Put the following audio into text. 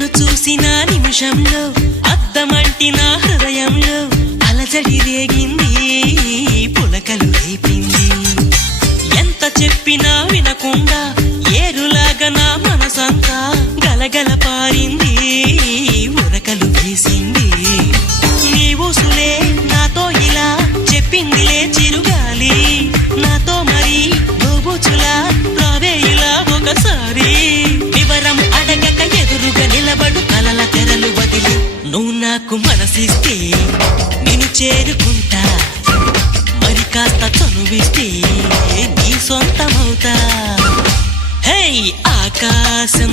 నిన్ను చూసిన నిమిషంలో అద్దమంటి నా హృదయంలో అలజడి రేగింది, పులకలు రేపింది. ఎంత చెప్పినా వినకుండా ఏరులాగా నా మనసంతా గలగల పారింది, ఉరకలు వేసింది. నీ ఊసులే నాతో ఇలా చెప్పిందిలే చిరుగాలి, నాతో మరి దోబుచులా రావే ఇలా ఒకసారి. వివరం అడగక ఎదురుగా నిలబడు కలల తెరలు వదిలి, నువ్వు నాకు మనసిస్తే నేను చేరుకుంటా, మరి కాస్త చనువిస్తే నీ సొంతమవుతా. హే ఆకాశం